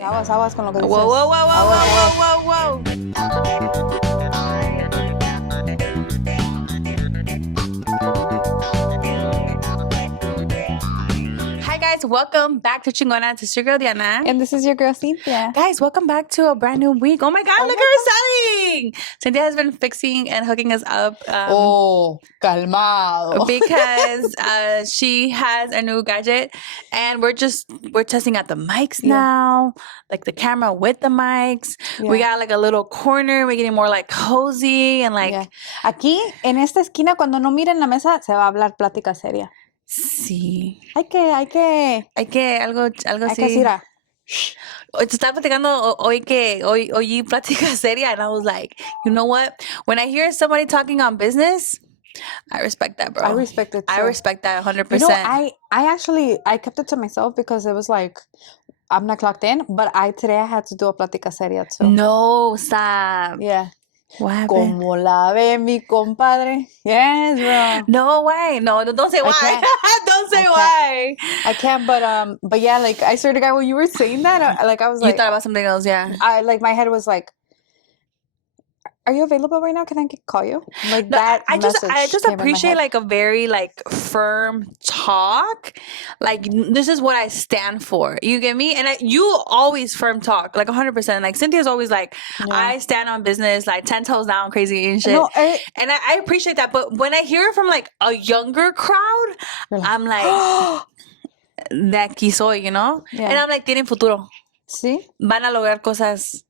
Aguas, aguas con lo que dices. Whoa, whoa, whoa, whoa, Aguas, whoa, whoa, whoa, whoa. Hi guys, welcome back to Chingonas. It's your girl Diana. And this is your girl Cynthia. Guys, welcome back to a brand new week. Oh my god, look at her selling! Cynthia has been fixing and hooking us up. Calmado. Because she has a new gadget and we're testing out the mics now, like the camera with the mics. We got like a little corner. We're getting more like cozy and like Aquí en esta esquina cuando no miren la mesa se va a hablar plática seria. Sí. Hay que Algo hay así. que decir Te estaba platicando hoy oí plática seria and I was like, you know what? When I hear somebody talking on business, I respect that, bro. I respect it too. I respect that 100%. You know, I kept it to myself because it was like I'm not clocked in, but today I had to do a plática seria too. No, stop. Yeah. What happened? Como la ve mi compadre. Yes, bro. No way. No, don't say why. Don't say why. I can't, but yeah, like I swear to God, when you were saying that, I was like, you thought about something else, yeah. My head was like, are you available right now? Can I call you? Like No, that. I just appreciate like a very like firm talk. Like this is what I stand for. You get me? And you always firm talk, like 100%. Like Cynthia's always like, I stand on business, like 10 toes down, crazy and shit. No, and I appreciate that. But when I hear it from like a younger crowd, I'm like, de aquí soy, you know? Yeah. And I'm like, tienen futuro. Sí. Van a lograr cosas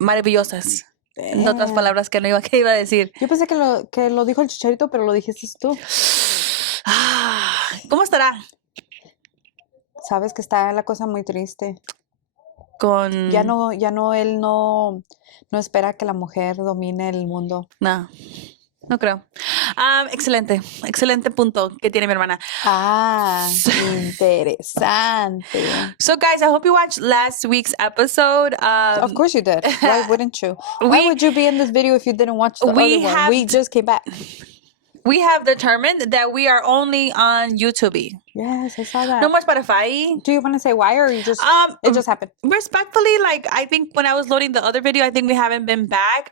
maravillosas. En otras palabras que iba a decir. Yo pensé que lo dijo el Chicharito, pero lo dijiste tú. ¿Cómo estará? Sabes que está la cosa muy triste. Ya él no espera que la mujer domine el mundo. No creo. Excelente punto que tiene mi hermana. Interesante. So guys, I hope you watched last week's episode. Of course you did. Why wouldn't you? Why would you be in this video if you didn't watch the other one? We just came back. We have determined that we are only on YouTube. Yes, I saw that. No more Spotify. Do you want to say why, or you just it just happened? Respectfully, like I think when I was loading the other video, I think we haven't been back.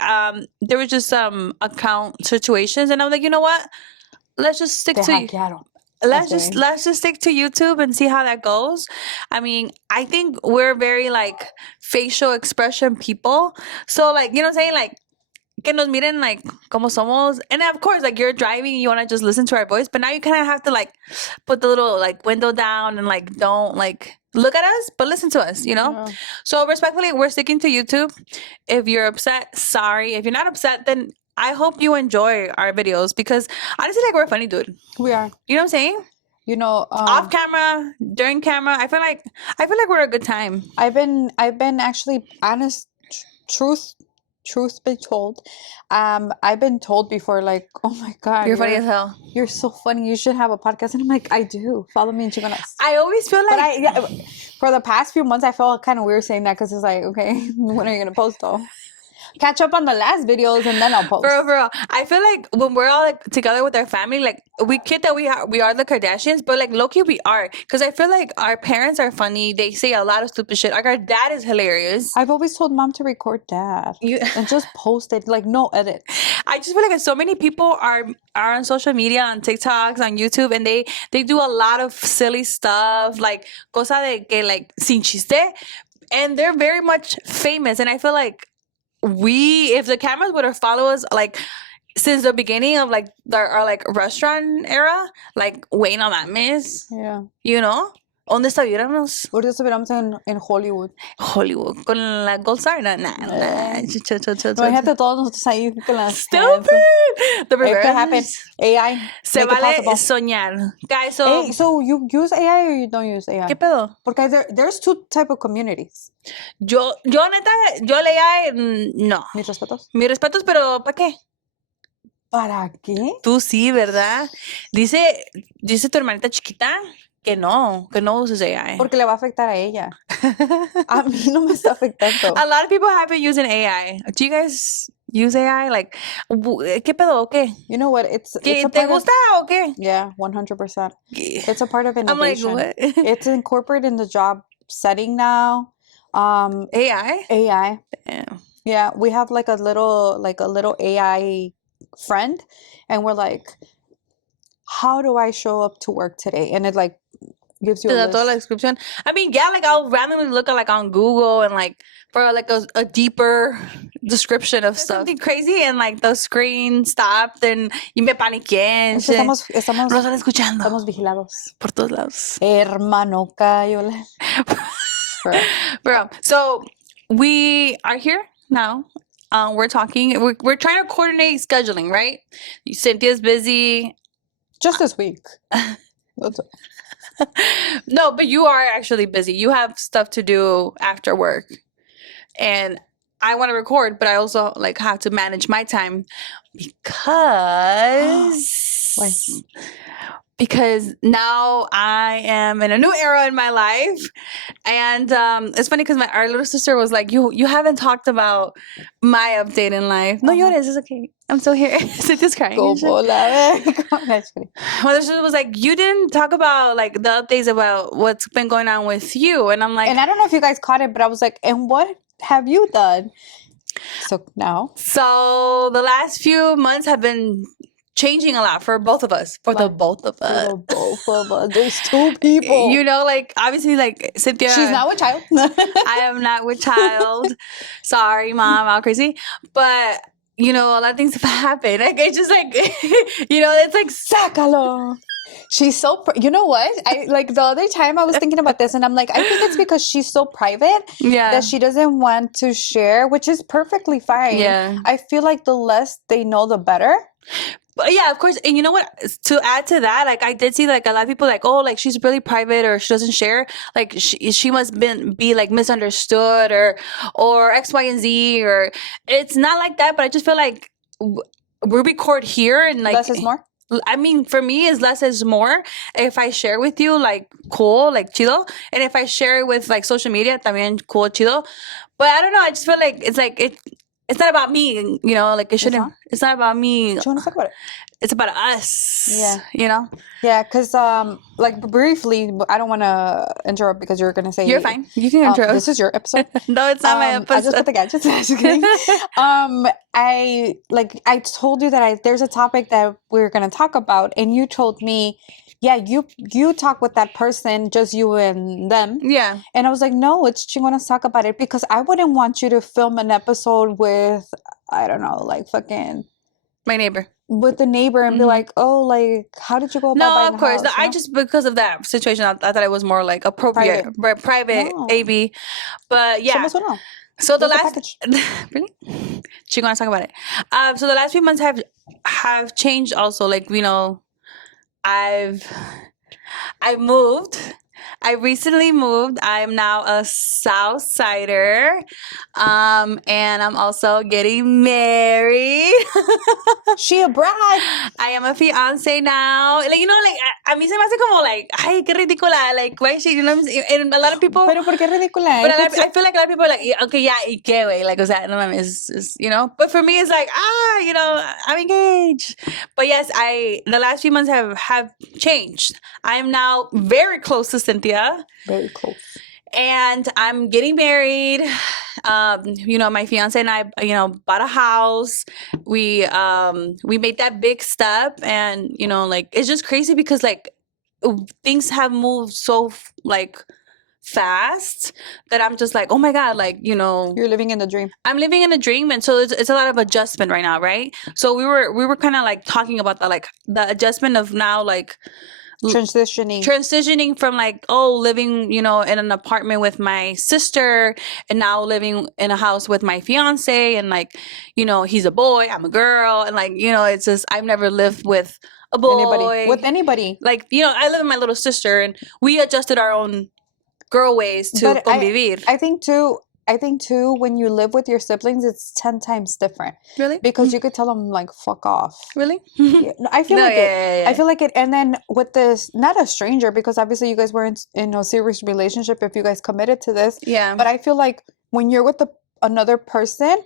There was just some account situations, and I was like, you know what? Let's just stick to let's just stick to YouTube and see how that goes. I mean, I think we're very like facial expression people, so like you know what I'm saying, like. Que nos miren like como somos, and of course like you're driving, you want to just listen to our voice, but now you kind of have to like put the little like window down and like don't like look at us but listen to us, you know. So respectfully, we're sticking to YouTube. If you're upset, sorry. If you're not upset, then I hope you enjoy our videos because honestly like we're funny, dude. We are, you know what I'm saying, you know, off camera, during camera. I feel like we're a good time. I've been actually honest, truth be told, I've been told before, like, oh my God, you're funny as hell. You're so funny. You should have a podcast. And I'm like, I do. Follow me in Chingonas. I always feel like, but for the past few months, I felt kind of weird saying that because it's like, okay, when are you gonna post though? Catch up on the last videos and then I'll post. Bro. I feel like when we're all like together with our family, like we kid that we are the Kardashians, but like low-key we are. Because I feel like our parents are funny. They say a lot of stupid shit. Like our dad is hilarious. I've always told mom to record dad and just post it, like no edit. I just feel like so many people are on social media, on TikToks, on YouTube, and they do a lot of silly stuff, like cosa de que like sin chiste, and they're very much famous. And I feel like if the cameras would have followed us like since the beginning of like our like restaurant era, like wait on that miss. Yeah. You know? ¿Dónde estuviéramos? Ahorita estuviéramos en Hollywood. Hollywood. Con la Gold Star. Nah. Imagínate todos nosotros ahí con las stupid. The it could happen. AI. Se vale soñar. Guys, so you use AI or you don't use AI? ¿Qué pedo? Porque there's two type of communities. Yo neta, yo el AI, no. Mis respetos. Mis respetos, pero ¿para qué? ¿Para qué? Tú sí, ¿verdad? Dice tu hermanita chiquita que no uses AI. Porque le va a afectar a ella. A mí no me está afectando. A lot of people have been using AI. Do you guys use AI? Like, ¿qué pedo o qué? You know what? ¿Te gusta o qué? Yeah, 100%. It's a part of innovation. I'm like, what? It's incorporated in the job setting now. AI? AI. Damn. Yeah, we have like a little AI friend, and we're like, how do I show up to work today? And it like gives you a Toda la list. description. I mean, yeah, like I'll randomly look at like on Google and like for like a deeper description of stuff. Something crazy and like the screen stopped and y me paniqué. Es que estamos Lo están escuchando estamos vigilados. por todos lados. Hermano, cállate. Bro, so we are here now. We're talking. We're trying to coordinate scheduling, right? Cynthia's busy. Just this week. No, but you are actually busy. You have stuff to do after work. And I want to record, but I also like have to manage my time because Why? because now I am in a new era in my life. And it's funny because our little sister was like, you haven't talked about my update in life. No, llores, it's okay. I'm still here. Cynthia's crying. My sister was like, you didn't talk about like the updates about what's been going on with you. And I'm like, and I don't know if you guys caught it, but I was like, and what have you done? So now? So the last few months have been changing a lot for both of us. For the both of us. There's two people. You know, like obviously, like Cynthia. She's not with child. I am not with child. Sorry, mom, all crazy. But you know, a lot of things have happened. Like it's just like, you know, it's like sácalo. She's so, you know what? I like the other time I was thinking about this and I'm like, I think it's because she's so private that she doesn't want to share, which is perfectly fine. Yeah. I feel like the less they know, the better. But yeah, of course. And you know what? To add to that, like I did see like a lot of people like, oh, like she's really private or she doesn't share. Like she must be like misunderstood or X, Y, and Z, or it's not like that. But I just feel like we record here and like less is more. I mean, for me, is less is more. If I share with you, like, cool, like, chido. And if I share it with, like, social media, también cool, chido. But I don't know. I just feel like it's not about me, you know? Like, it shouldn't. It's not about me. Do you want to talk about it? It's about us. Yeah. You know? Yeah, because, like, briefly, I don't want to interrupt because you're going to say... You're fine. You can interrupt. This is your episode. No, it's not my episode. I just put the gadgets. Just kidding. I told you that there's a topic that we're going to talk about, and you told me, yeah, you talk with that person, just you and them. Yeah. And I was like, no, it's Chingonas talk about it, because I wouldn't want you to film an episode with, I don't know, like fucking... my neighbor. With the neighbor and be like, oh, like, how did you go about buying of course. a house? I just, because of that situation, I thought it was more like appropriate, private No. AB. But yeah. So the last, really? She gonna talk about it. So the last few months have changed also. Like, you know, I've moved. I recently moved. I'm now a South Sider. And I'm also getting married. She a bride. I am a fiance now. Like, you know, like, a mí se me hace como like, ay, qué ridícula. Like, why is she, you know, and a lot of people. Pero ¿por qué ridícula? But I feel like a lot of people are like, okay, yeah, y qué, güey. Like, o sea, no mames, you know. But for me, it's like, you know, I'm engaged. But yes, the last few months have changed. I'm now very close to Cynthia. Very close. And I'm getting married. You know, my fiance and I, you know, bought a house. We made that big step, and you know, like, it's just crazy because like things have moved so like fast that I'm just like, oh my god, like, you know, you're living in the dream. I'm living in a dream, and so it's a lot of adjustment right now, right? So we were kind of like talking about that, like the adjustment of now, like transitioning from like, oh, living, you know, in an apartment with my sister, and now living in a house with my fiance, and like, you know, he's a boy, I'm a girl, and like, you know, it's just, I've never lived with a boy, with anybody. Like, you know, I live with my little sister, and we adjusted our own girl ways to convivir. I think too, when you live with your siblings, it's 10 times different. Really? Because you could tell them like, fuck off. Really? Yeah, I feel it. I feel like it. And then with this, not a stranger, because obviously you guys were in a serious relationship if you guys committed to this. Yeah. But I feel like when you're with another person,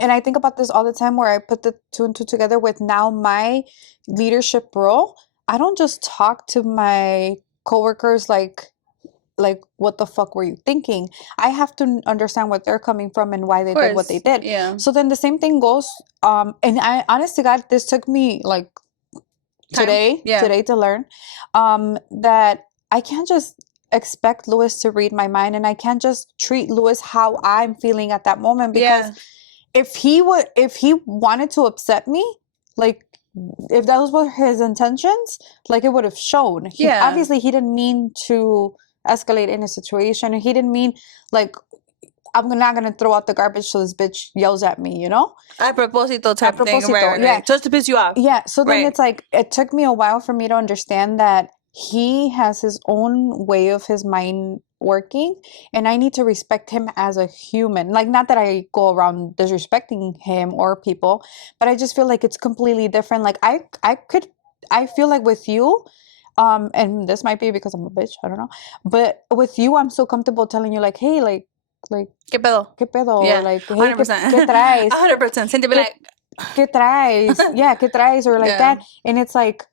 and I think about this all the time, where I put the two and two together with now my leadership role, I don't just talk to my coworkers like like, what the fuck were you thinking? I have to understand what they're coming from and why they did what they did. Yeah. So then the same thing goes, and I, honest to God, this took me like today to learn, that I can't just expect Lewis to read my mind, and I can't just treat Lewis how I'm feeling at that moment, because if he wanted to upset me, like, if those were his intentions, like, it would have shown. Obviously he didn't mean to escalate in a situation. He didn't mean, like, I'm not gonna throw out the garbage so this bitch yells at me, you know? A propósito type thing, right. Just to piss you off. Yeah, so then it's like, it took me a while for me to understand that he has his own way of his mind working, and I need to respect him as a human. Like, not that I go around disrespecting him or people, but I just feel like it's completely different. Like, I feel like with you, and this might be because I'm a bitch, I don't know, but with you, I'm so comfortable telling you, like, hey, like, ¿Qué pedo? ¿Qué pedo? Yeah. Like, hey, 100%. ¿qué traes? 100%. Siente be like, ¿Qué traes? Yeah, ¿qué traes? Or like that. And it's like,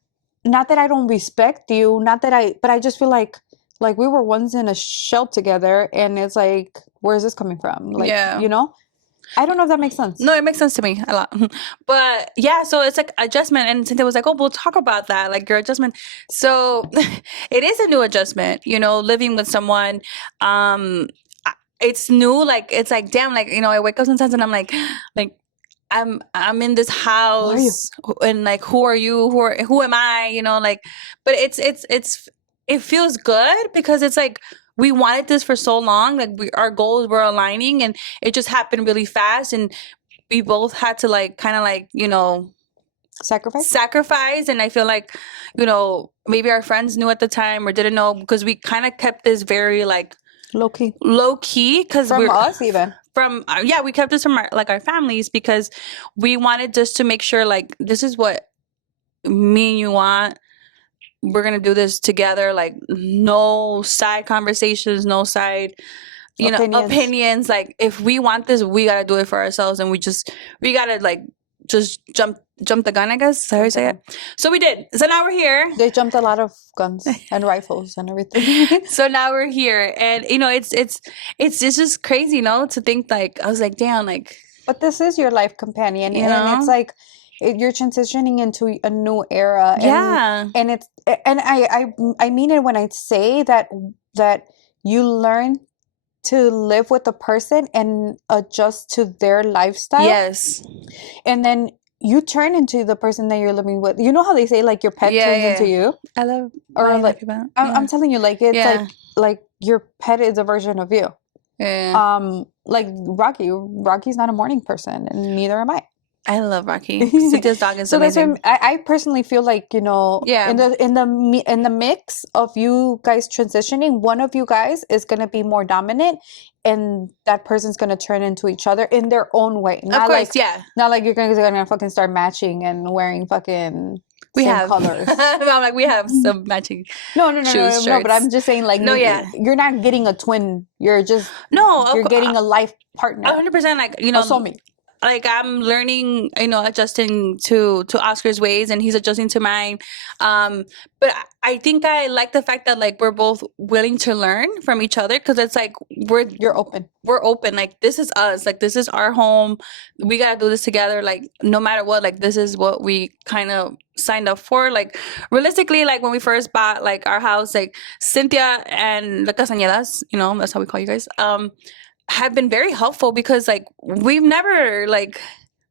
not that I don't respect you, but I just feel like we were once in a shell together, and it's like, where's this coming from? Like, you know? I don't know if that makes sense. No, it makes sense to me a lot. But yeah, so it's like adjustment. And Cynthia was like, oh, we'll talk about that, like your adjustment. So it is a new adjustment, you know, living with someone. It's new. Like, it's like, damn, like, you know, I wake up sometimes and I'm like, I'm in this house, and like, who are you? Who am I? You know, like, but it feels good, because it's like, we wanted this for so long. Like, our goals were aligning, and it just happened really fast. And we both had to, like, kind of, like, you know, sacrifice. And I feel like, you know, maybe our friends knew at the time or didn't know, because we kind of kept this very, like, low key, because from us, even from we kept this from our families, because we wanted just to make sure, like, this is what me and you want. We're gonna do this together. Like, no side conversations, no side, you know, opinions. Like, if we want this, we gotta do it for ourselves, and we gotta, like, just jump the gun, I guess. Is that how you say it? So we did. So now we're here. They jumped a lot of guns and rifles and everything. So now we're here, and you know, it's just crazy, you know, to think, like, I was like, damn, like. But this is your life companion, you know? And it's like, you're transitioning into a new era. And it's, and I mean it when I say that you learn to live with a person and adjust to their lifestyle. Yes. And then you turn into the person that you're living with. You know how they say, like, your pet turns into you? I love, or like, I'm telling you, like, it's like your pet is a version of you. Yeah. Like Rocky's not a morning person, and neither am I. I love Rocky. Cynthia's dog is so amazing. That's why I personally feel like, you know, in the mix of you guys transitioning, one of you guys is gonna be more dominant, and that person's gonna turn into each other in their own way. Not, of course, like, not like you're gonna fucking start matching and wearing fucking same colors. I'm like, we have some matching. No, but I'm just saying, like, you're not getting a twin. You're just you're getting a life partner. 100%, like, you know. Like, I'm learning, you know, adjusting to Oscar's ways, and he's adjusting to mine. But I think I like the fact that, like, we're both willing to learn from each other, because it's like you're open. We're open. Like, this is us. Like, this is our home. We gotta do this together. Like, no matter what, like, this is what we kind of signed up for. Like, realistically, like, when we first bought, like, our house, like, Cynthia and the Castañedas, you know, that's how we call you guys, have been very helpful, because, like, we've never, like,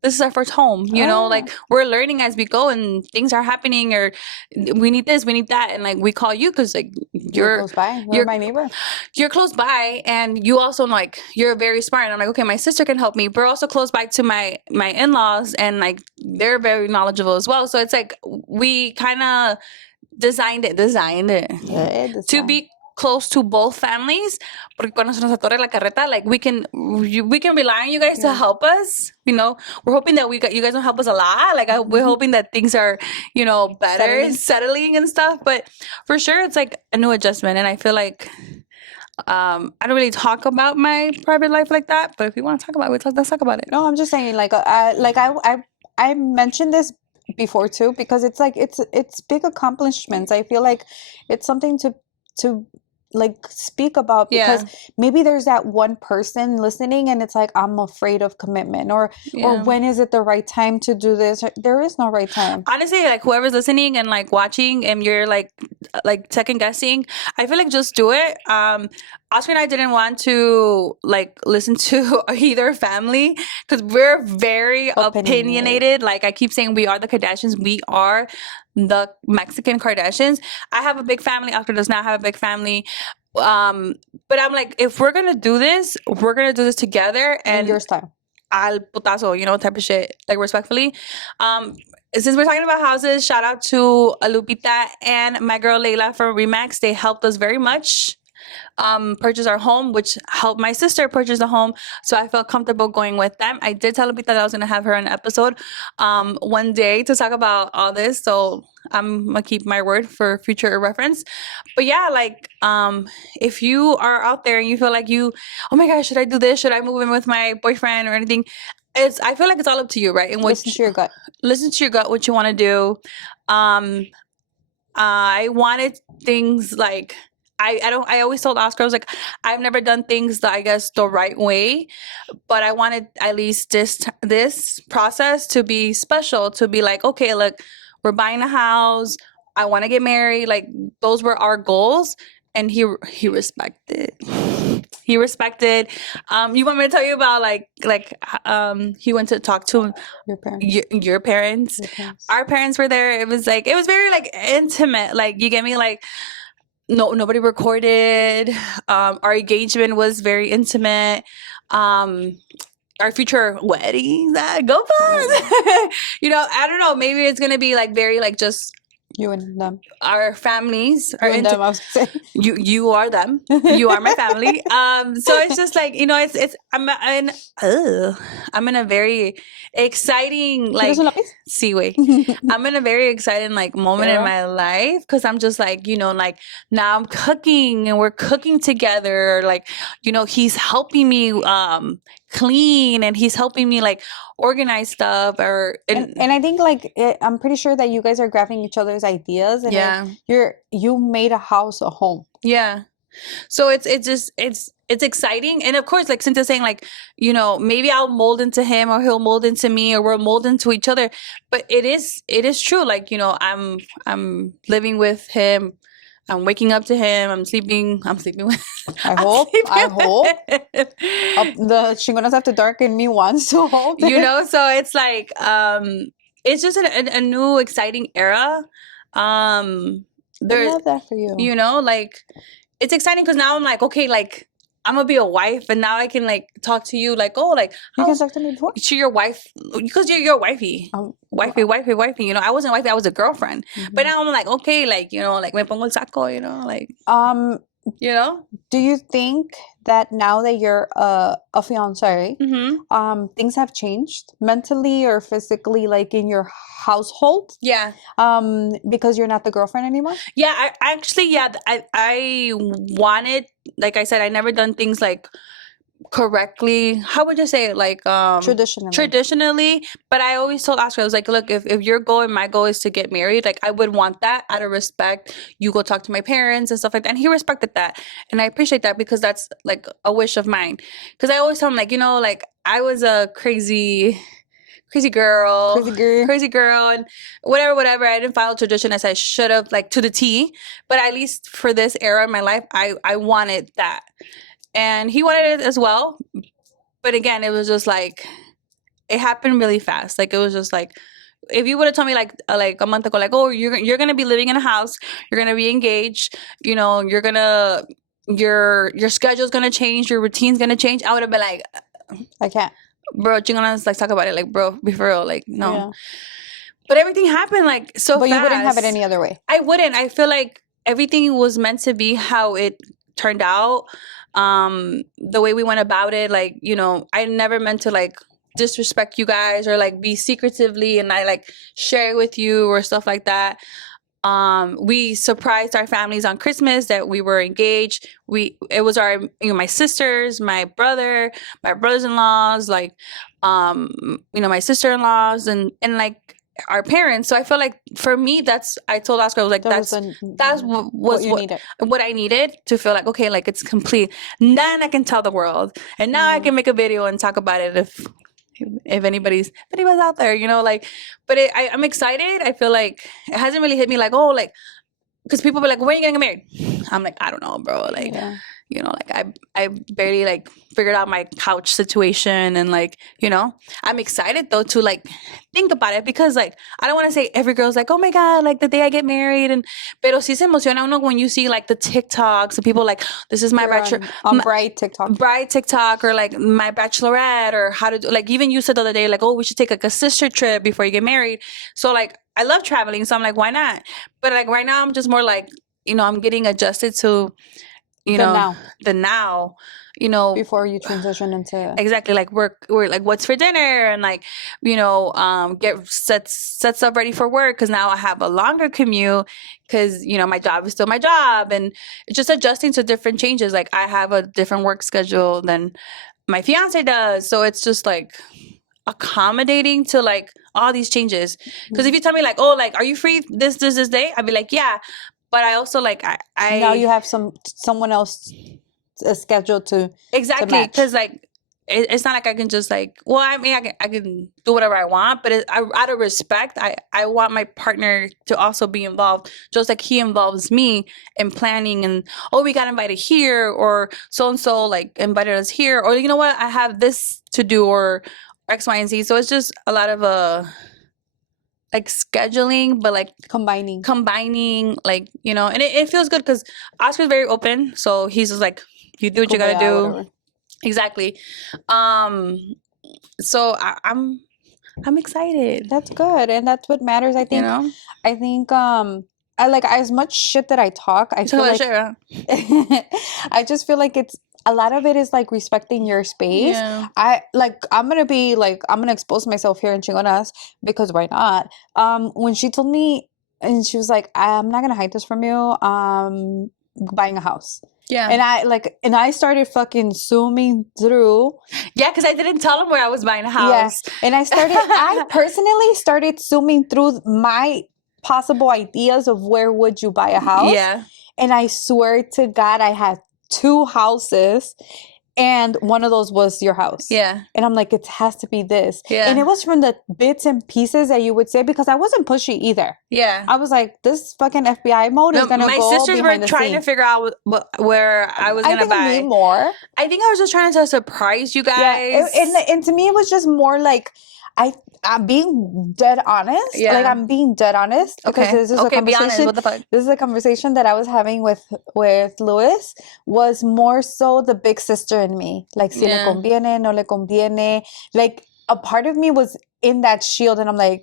this is our first home, you know, like, we're learning as we go, and things are happening, or we need this, we need that, and, like, we call you because, like, you're close by. You're my neighbor. You're close by, and you also, like, you're very smart. And I'm like, okay, my sister can help me. We're also close by to my in-laws, and, like, they're very knowledgeable as well. So it's like, we kind of designed it to be close to both families, porque cuando se nos atore la carreta, like, we can rely on you guys to help us. You know, we're hoping that you guys will help us a lot. Like, we're hoping that things are, you know, better, settling and stuff. But for sure, it's like a new adjustment, and I feel like I don't really talk about my private life like that. But if you want to talk about it, let's talk about it. No, I'm just saying, like, I mentioned this before too, because it's like it's big accomplishments. I feel like it's something to like speak about, because maybe there's that one person listening and it's like, I'm afraid of commitment, or when is it the right time to do this? There is no right time. Honestly, like whoever's listening and like watching and you're like second guessing, I feel like just do it. Oscar and I didn't want to like listen to either family because we're very opinionated. Like I keep saying, we are the Kardashians. We are the Mexican Kardashians. I have a big family. Oscar does not have a big family. But I'm like, if we're gonna do this, we're gonna do this together and in your style. Al putazo, you know, type of shit, like respectfully. Since we're talking about houses, shout out to Lupita and my girl Layla from Remax. They helped us very much purchase our home, which helped my sister purchase the home. So I felt comfortable going with them. I did tell Lupita that I was going to have her on an episode one day to talk about all this. So I'm going to keep my word for future reference. But yeah, like if you are out there and you feel like oh my gosh, should I do this? Should I move in with my boyfriend or anything? I feel like it's all up to you, right? And listen to your gut. Listen to your gut, what you want to do. I wanted things like, I always told Oscar, I was like, I've never done things I guess the right way, but I wanted at least this process to be special, to be like, okay, look, we're buying a house. I want to get married. Like those were our goals. And he respected. He respected. You want me to tell you about he went to talk to your parents. Your parents. Our parents were there. It was very like intimate. Like you get me, like nobody recorded. Our engagement was very intimate. Our future weddings, go fast. You know, I don't know. Maybe it's gonna be like very like just you and them. Our families are into them. I was saying. You are them. You are my family. So it's just like, you know, I'm in a very exciting like I'm in a very exciting like moment in my life, because I'm just like, you know, like now I'm cooking and we're cooking together. Like, you know, he's helping me clean and he's helping me like organize stuff, and I think like I'm pretty sure that you guys are grabbing each other's ideas, and like, you made a house a home. Yeah. So it's exciting. And of course, like Cynthia's saying, like, you know, maybe I'll mold into him or he'll mold into me or we'll mold into each other. But it is true. Like, you know, I'm living with him. I'm waking up to him. I'm sleeping with. I hope. The Chingonas after dark in me wants to hold. You know, so it's like, it's just a new exciting era. I love that for you. You know, like it's exciting because now I'm like, okay, like I'm gonna be a wife, and now I can like talk to you, like, oh, like you can talk to me before. You're your wife because you're wifey, wifey. You know, I wasn't wifey, I was a girlfriend. Mm-hmm. But now I'm like, okay, like, you know, like me pongo el saco, you know, like you know. Do you think that now that you're a fiancé, mm-hmm. Things have changed mentally or physically, like in your household? Yeah. Because you're not the girlfriend anymore? Yeah, I wanted, like I said, I never done things like correctly. How would you say it? Like traditionally, but I always told Oscar, I was like, look, if your goal and my goal is to get married, like I would want that out of respect. You go talk to my parents and stuff like that, and he respected that, and I appreciate that because that's like a wish of mine. Because I always tell him, like, you know, like I was a crazy girl, and whatever. I didn't follow tradition as I should have, like to the T, but at least for this era in my life, I wanted that. And he wanted it as well. But again, it was just like, it happened really fast. Like, it was just like, if you would have told me like a month ago, like, oh, you're going to be living in a house, you're going to be engaged, you know, you're going to, your schedule's going to change, your routine's going to change, I would have been like, I can't. Bro, Chingonas, like, talk about it. Like, bro, be for real. Like, no. Yeah. But everything happened like so fast. But you wouldn't have it any other way. I wouldn't. I feel like everything was meant to be how it turned out. The way we went about it, like, you know, I never meant to like disrespect you guys or like be secretively and I like share it with you or stuff like that. We surprised our families on Christmas that we were engaged. It was our, you know, my sisters, my brother, my brothers-in-laws, like, you know, my sister-in-laws, and like our parents. So I feel like for me, I told Oscar, I was like, that's what I needed to feel like, okay, like it's complete. Then I can tell the world, and now I can make a video and talk about it if anybody's out there, you know, like. But I'm excited. I feel like it hasn't really hit me like, oh, like, because people be like, when are you gonna get married? I'm like, I don't know, bro. Like, you know, like I barely like figured out my couch situation, and like, you know, I'm excited though to like think about it, because like I don't want to say every girl's like, oh my god, like the day I get married, and pero sí se emociona uno when you see like the TikToks and people like, this is my bride TikTok, or like my bachelorette, or how to do, like, even you said the other day like, oh, we should take like a sister trip before you get married. So like I love traveling, so I'm like, why not? But like right now I'm just more like, you know, I'm getting adjusted to, you know, the now, you know, before you transition into exactly, like we're like, what's for dinner, and like, you know, get set stuff ready for work, because now I have a longer commute, because, you know, my job is still my job, and it's just adjusting to different changes. Like I have a different work schedule than my fiance does, so it's just like accommodating to like all these changes. Because if you tell me like, oh, like, are you free this day, I'd be like, yeah. But I also like I now you have someone else scheduled to exactly, because like it's not like I can just like, well, I mean, I can do whatever I want, but out of respect, I want my partner to also be involved, just like he involves me in planning, and oh, we got invited here, or so and so like invited us here, or you know what, I have this to do, or X, Y, and Z. So it's just a lot of like scheduling, but like combining, like, you know, and it feels good because Oscar's very open, so he's just like, you do what you gotta do. Whatever. Exactly. So I'm excited. That's good, and that's what matters. I think. You know? I think I like, as much shit that I talk, I feel like I just feel like it's a lot of it is like respecting your space. Yeah. I'm gonna expose myself here in Chingonas, because why not? When she told me, and she was like, I'm not gonna hide this from you, buying a house. Yeah. And I started fucking zooming through. Yeah, because I didn't tell him where I was buying a house. Yeah. And I personally started zooming through my possible ideas of where would you buy a house. Yeah. And I swear to God, I had 2 houses, and one of those was your house. Yeah. And I'm like, it has to be this. Yeah. And it was from the bits and pieces that you would say, because I wasn't pushy either. Yeah. I was like, this fucking FBI mode is going to go behind the scenes. My sisters were trying to figure out where I was going to buy. I think more. I think I was just trying to surprise you guys. Yeah. And to me, it was just more like, I'm being dead honest. Yeah. Like, I'm being dead honest, because this is a conversation. Be honest. What the fuck? This is a conversation that I was having with Luis, was more so the big sister in me. Like, si le conviene, no le conviene. Like, a part of me was in that shield, and I'm like,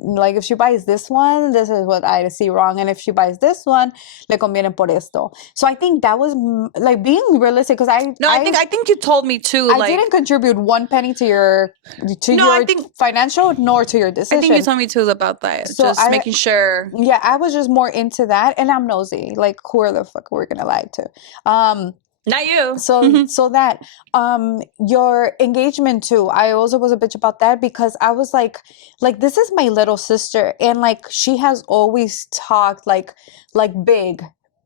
if she buys this one, this is what I see wrong, and if she buys this one, le conviene por esto. So I think that was like being realistic, because I think you told me too. I didn't contribute 1 penny to your financial, nor to your decision. I think you told me too about that. So just making sure. Yeah, I was just more into that, and I'm nosy. Like, who the fuck we're gonna lie to? Not you. So that your engagement too, I also was a bitch about that, because I was like this is my little sister, and like she has always talked like big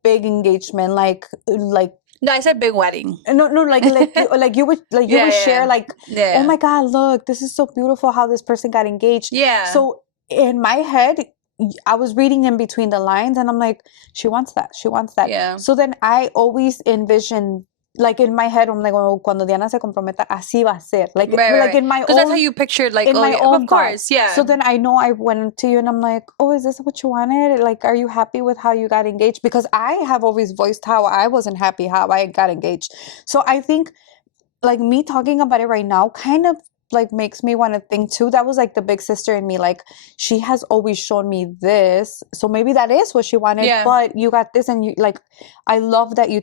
engagement, like no, I said big wedding. No, like you would share like, oh my God, look, this is so beautiful how this person got engaged. Yeah. So in my head, I was reading in between the lines, and I'm like, she wants that. Yeah. So then I always envision, like in my head, I'm like, oh, cuando Diana se comprometa, así va a ser. Like, like in my own. Because that's how you pictured, like, of course, yeah. So then I know I went to you, and I'm like, oh, is this what you wanted? Like, are you happy with how you got engaged? Because I have always voiced how I wasn't happy how I got engaged. So I think, like, me talking about it right now kind of like makes me want to think too, that was like the big sister in me, like she has always shown me this, so maybe that is what she wanted. But you got this, and you, like, I love that you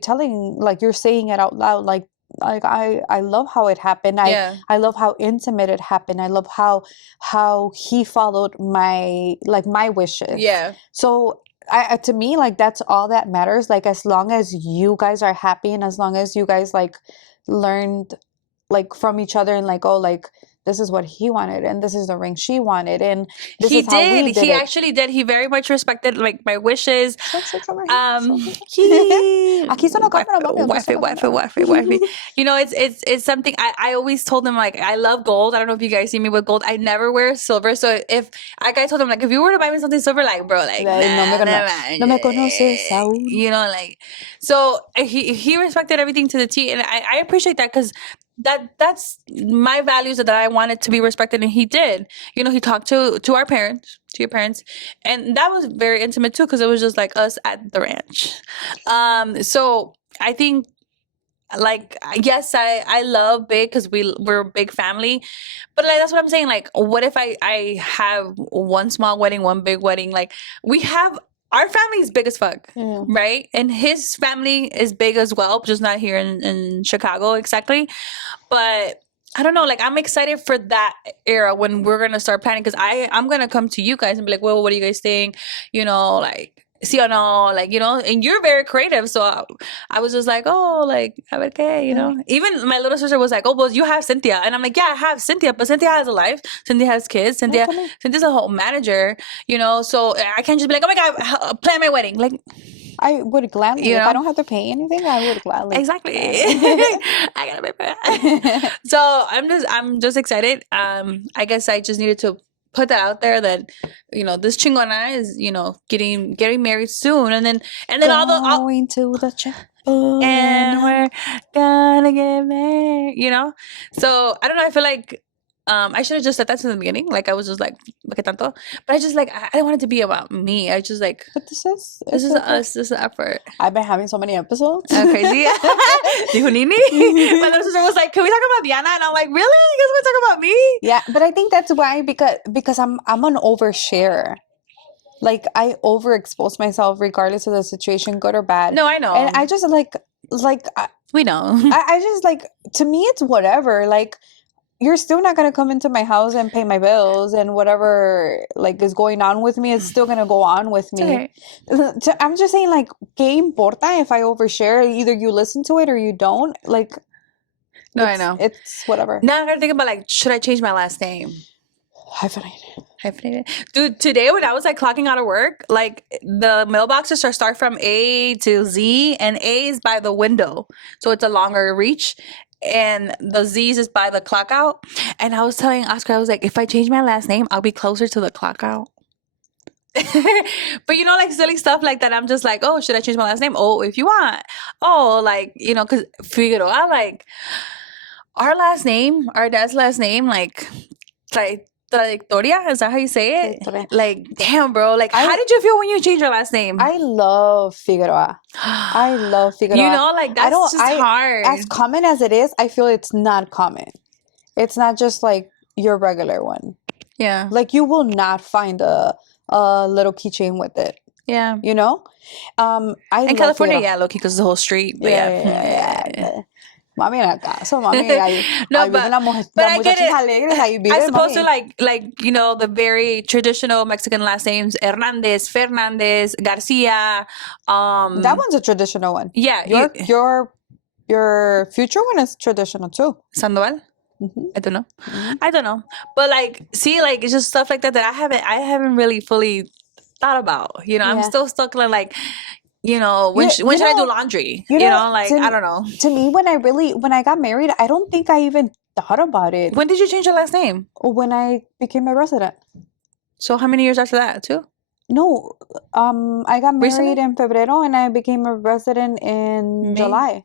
you're saying it out loud, like I love how it happened. I love how intimate it happened. I love how he followed my wishes. Yeah. So to me, like, that's all that matters. Like, as long as you guys are happy, and as long as you guys like learned like from each other, and like, oh, like this is what he wanted, and this is the ring she wanted, and this he is how we did he it. actually did. He very much respected like my wishes. Aquí son wifey. You know, it's something I always told him, like, I love gold. I don't know if you guys see me with gold. I never wear silver. So if like I told him, like, if you were to buy me something silver, like, bro, like, no me conoces aún. You know, like, so he respected everything to the T, and I appreciate that, because that's my values that I wanted to be respected, and he did. You know, he talked to our parents, to your parents, and that was very intimate too, because it was just like us at the ranch. So I think, like, yes, I love big, because we're a big family, but like, that's what I'm saying. Like, what if I have one small wedding, one big wedding? Like, we have, our family is big as fuck, right? And his family is big as well, just not here in Chicago exactly. But I don't know, like, I'm excited for that era when we're gonna start planning, because I'm gonna come to you guys and be like, well, what do you guys think? You know, like, sí o no, like, you know, and you're very creative, so I was just like, oh, like, a ver qué, you know. Even my little sister was like, oh, well, you have Cynthia, and I'm like, yeah, I have Cynthia, but Cynthia has a life, Cynthia has kids, Cynthia's a whole manager, you know, so I can't just be like, oh my god, plan my wedding. Like, I would gladly, you know? if I don't have to pay anything, I would gladly. Exactly. I gotta pay for that. So I'm just excited. I guess I just needed to put that out there, that, you know, this chingona is, you know, getting married soon, and then going to the chapel, and we're gonna get married, you know. So I don't know, I feel like I should have just said that in the beginning. Like, I was just like, ¿qué tanto? But I just, like, I didn't want it to be about me. I just, like, but this is us. This is an effort. I've been having so many episodes. Crazy. Dijo Nini. My little sister was like, can we talk about Diana? And I'm like, really? You guys want to talk about me? Yeah, but I think that's why, because I'm an oversharer. Like, I overexpose myself regardless of the situation, good or bad. No, I know. And I just like we know. I just, like, to me it's whatever. Like, you're still not gonna come into my house and pay my bills, and whatever, like, is going on with me is still gonna go on with me. Okay. I'm just saying, like, ¿qué importa if I overshare? Either you listen to it or you don't. Like, no, I know. It's whatever. Now I gotta think about, like, should I change my last name? Hyphenated. Dude, today when I was, like, clocking out of work, like, the mailboxes start from A to Z, and A is by the window, so it's a longer reach. And the Z's is by the clock out. And I was telling Oscar, I was like, if I change my last name, I'll be closer to the clock out. But, you know, like, silly stuff like that, I'm just like, oh, should I change my last name? Oh, if you want. Oh, like, you know, because Figueroa, like, our last name, our dad's last name, like trayectoria, is that how you say it? Like, damn, bro. Like, how did you feel when you changed your last name? I love Figueroa. I love Figueroa. You know, like, that's just hard. As common as it is, I feel it's not common. It's not just like your regular one. Yeah. Like, you will not find a little keychain with it. Yeah. You know? In California, yeah, low-key, because it's the whole street. But yeah. Mami, en la casa, mami, no, but I get it. Alegres, ahí viven, I supposed mami. to, like, you know, the very traditional Mexican last names, Hernandez, Fernandez, Garcia. That one's a traditional one. Yeah. Your future one is traditional too. Sandoval? Mm-hmm. I don't know. But, like, see, like, it's just stuff like that I haven't really fully thought about. You know, I'm still stuck in, like, you know, when should I do laundry? You know, like, I don't know. To me, when I got married, I don't think I even thought about it. When did you change your last name? When I became a resident. So how many years after that, too? No, I got married in Febrero, and I became a resident in July.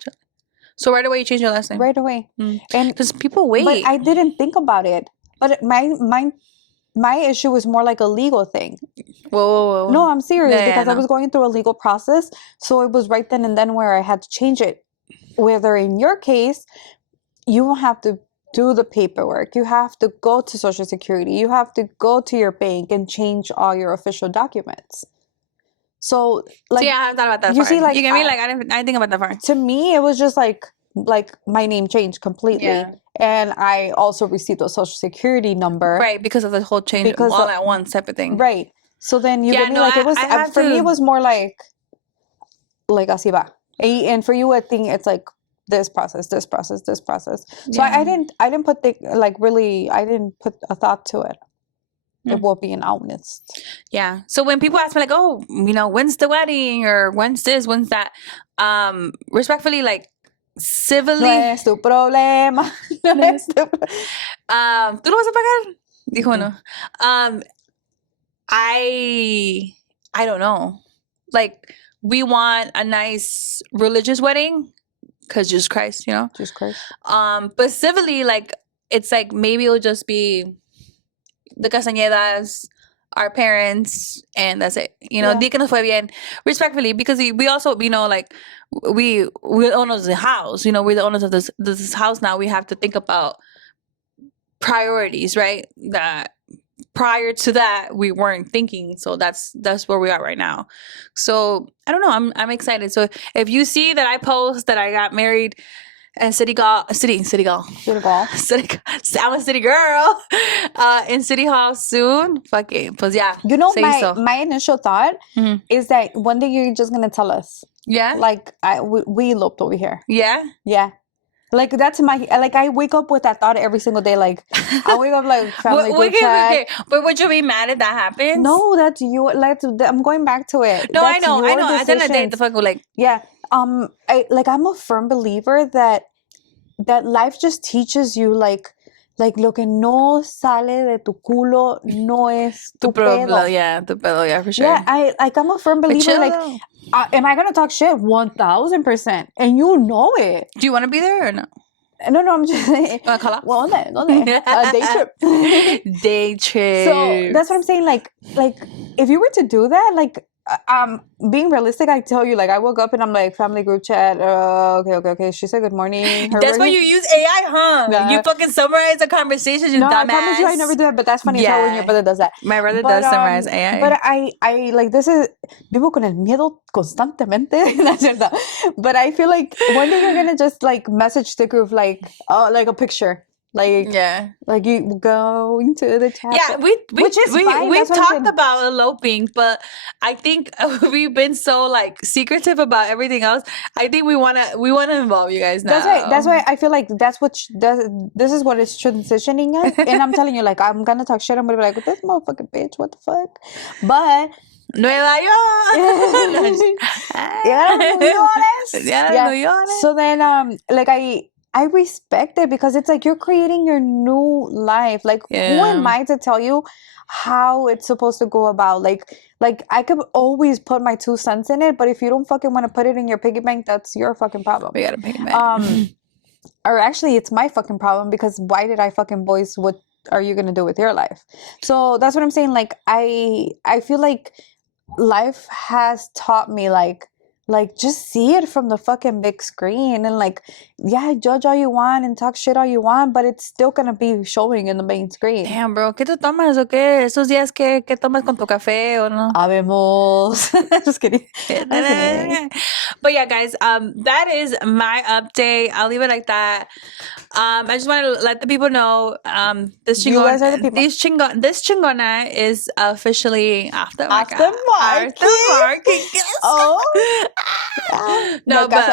So right away you changed your last name? Right away. And because people wait. But I didn't think about it. But my issue was more like a legal thing. Whoa. No, I'm serious, because I was going through a legal process. So it was right then and then where I had to change it. Whether in your case, you have to do the paperwork. You have to go to Social Security. You have to go to your bank and change all your official documents. So, like, I haven't thought about that. You see, like, you get me? Like, I didn't think about that far. To me, it was just like my name changed completely. Yeah. And I also received a Social Security number. Right, because of the whole change all at once type of thing. Right. So then you get me, like, it was, for me, it was more like así va. And for you, I think it's like this process. So I didn't put a thought to it. It will be an honest. Yeah. So when people ask me like, oh, when's the wedding or when's this, when's that? Respectfully, like civilly. No es tu problema. No es tu ¿Tú lo vas a pagar? Dijo no. I don't know. Like, we want a nice religious wedding because Jesus Christ, Jesus Christ. But civilly, like, it's like maybe it'll just be the Castañedas, our parents, and that's it. Di que nos fue bien. Respectfully, because we also, like, we're the owners of the house. We're the owners of this house now. We have to think about priorities, right? That prior to that we weren't thinking. So that's where we are right now. So I don't know. I'm excited. So if you see that I post that I got married and city girl. I'm a city girl. In City Hall soon. Fuck it. Pues yeah. My initial thought is that one day you're just gonna tell us. Yeah. Like we eloped over here. Yeah. Yeah. Like that's I wake up with that thought every single day. Like I wake up like family group chat. Okay. But would you be mad if that happens? No, that's you. Like I'm going back to it. No, that's I know. Decisions. At the end of the day, the fuck like. Yeah. I'm a firm believer that life just teaches you like lo que no sale de tu culo no es tu pedo. Yeah, tu pedo, yeah, for sure. Yeah, I'm a firm believer. Like, am I gonna talk shit? 1000%, and you know it. Do you want to be there or no? No, I'm just saying. Well, ¿dónde? Day trip. Day trip. So that's what I'm saying. Like, if you were to do that, like, being realistic, I tell you, like, I woke up and I'm like, family group chat. Okay. She said good morning. That's why you use AI, huh? Yeah. You fucking summarize the conversation, you dumbass. I promise you I never do that, but that's funny how when your brother does that. My brother does summarize AI. But I like, this is, vivo con el miedo constantemente. But I feel like one day you're gonna just like message the group like a picture. Like, yeah, like you go into the chat. Yeah, we talked about eloping, but I think we've been so like secretive about everything else. I think we wanna involve you guys now. That's why I feel like that's what this is what it's transitioning at. And I'm telling you, like, I'm gonna talk shit. I'm gonna be like, this motherfucking bitch, what the fuck? But Nueva York. Yeah. So then, like I respect it because it's like you're creating your new life. Like, who am I to tell you how it's supposed to go about? Like I could always put my 2 cents in it, but if you don't fucking want to put it in your piggy bank, that's your fucking problem. We got a piggy bank. Or actually, it's my fucking problem because why did I fucking voice what are you gonna do with your life? So that's what I'm saying. Like I feel like life has taught me like just see it from the fucking big screen and like, yeah, judge all you want and talk shit all you want, but it's still gonna be showing in the main screen. Damn, bro, ¿qué te tomas o qué? Esos días ¿qué tomas con tu café o no? Habemos. Just kidding. But yeah, guys, that is my update. I'll leave it like that. I just want to let the people know, this you guys are the people. This chingona is officially off the market. Oh. No, but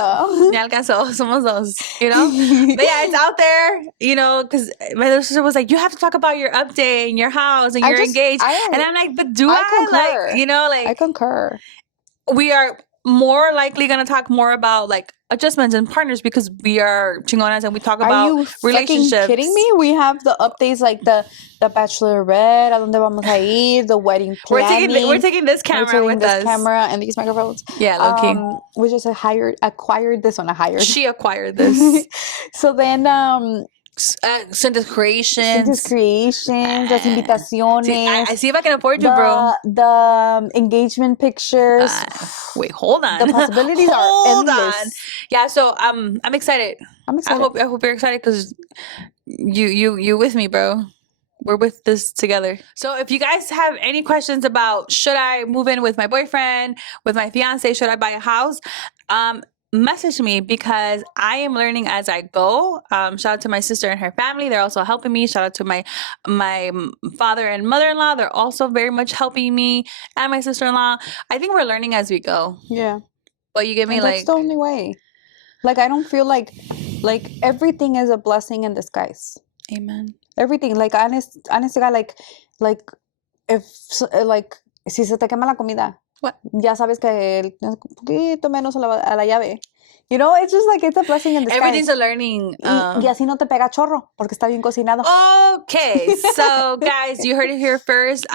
ni al caso, somos dos, But yeah, it's out there, because my little sister was like, you have to talk about your update and your house and you're engaged. And I'm like, but do I concur. Like, I concur. We are more likely going to talk more about like adjustments and partners because we are chingonas and we talk about relationships. Are you kidding me? We have the updates like the bachelorette, a donde vamos a ir, the wedding planning. We're taking this camera with us. Camera and these microphones. Yeah, low-key. We just acquired this one. She acquired this. So then Cinder's creations, las invitaciones. I see if I can afford you, bro. The engagement pictures. Wait, hold on. The possibilities are endless. Yeah, so I'm excited. I hope you're excited because you with me, bro. We're with this together. So if you guys have any questions about should I move in with my boyfriend, with my fiance, should I buy a house? Message me because I am learning as I go. Shout out to my sister and her family. They're also helping me. Shout out to my father and mother-in-law. They're also very much helping me, and my sister-in-law. I think we're learning as we go. Yeah. But you give me that's the only way. Like, I don't feel like everything is a blessing in disguise. Amen. Everything. Like, honest to God, like, if, like, si se te quema la comida, what? Ya sabes que un poquito menos a la llave. You know, it's just like, it's a blessing in disguise. Everything's a learning. Y así no te pega chorro, porque está bien cocinado. Okay, so guys, you heard it here first.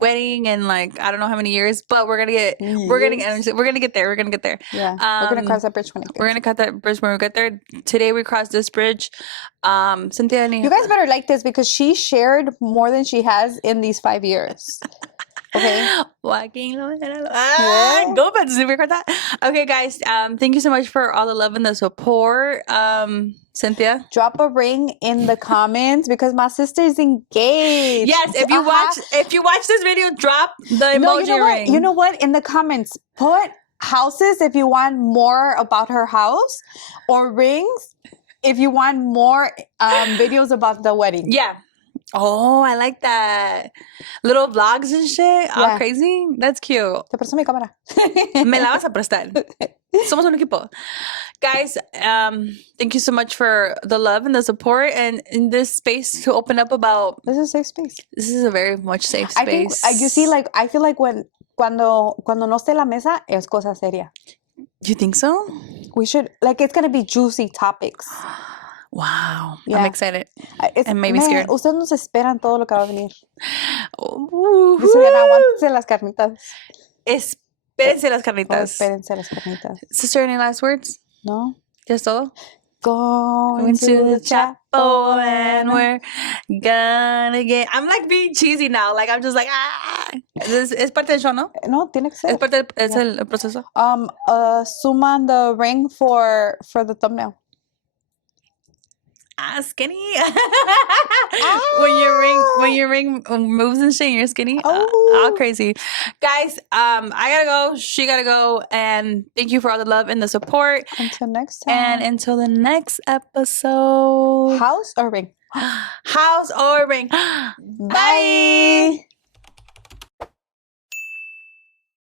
Wedding in like I don't know how many years, but we're gonna get there. We're gonna get there. Yeah, we're gonna cross that bridge when we're gonna cut that bridge when we get there. Today we crossed this bridge. Cynthia, you guys better like this because she shared more than she has in these 5 years. Okay. Go back to super that. Okay, guys. Thank you so much for all the love and the support. Cynthia, drop a ring in the comments because my sister's engaged. Yes, if you watch this video, drop the emoji ring. You know what? In the comments, put houses if you want more about her house, or rings if you want more videos about the wedding. Yeah. Oh, I like that. Little vlogs and shit. All crazy. That's cute. Te presto mi cámara. Me la vas a prestar. Somos un equipo. Guys, thank you so much for the love and the support and in this space to open up about. This is a safe space. This is a very much safe space. I think, you see, like, I feel like cuando no esté la mesa es cosa seria. You think so? We should, like, it's going to be juicy topics. Wow. Yeah. I'm excited. And maybe scared. Ustedes nos esperan todo lo que va a venir. Dice Diana, aguántense las carnitas. Espérense las carnitas. Espérense las carnitas. Sister, any last words? No. ¿Ya es todo? Going to the chapel and we're gonna get... I'm like being cheesy now. Like, I'm just like, Es parte del show, ¿no? No, tiene que ser. Es parte el proceso. Suman the ring for the thumbnail. Skinny. When your ring moves and shit, you're skinny. All crazy. Guys, I gotta go. She gotta go. And thank you for all the love and the support. Until next time. And until the next episode. House or ring? House or ring. Bye.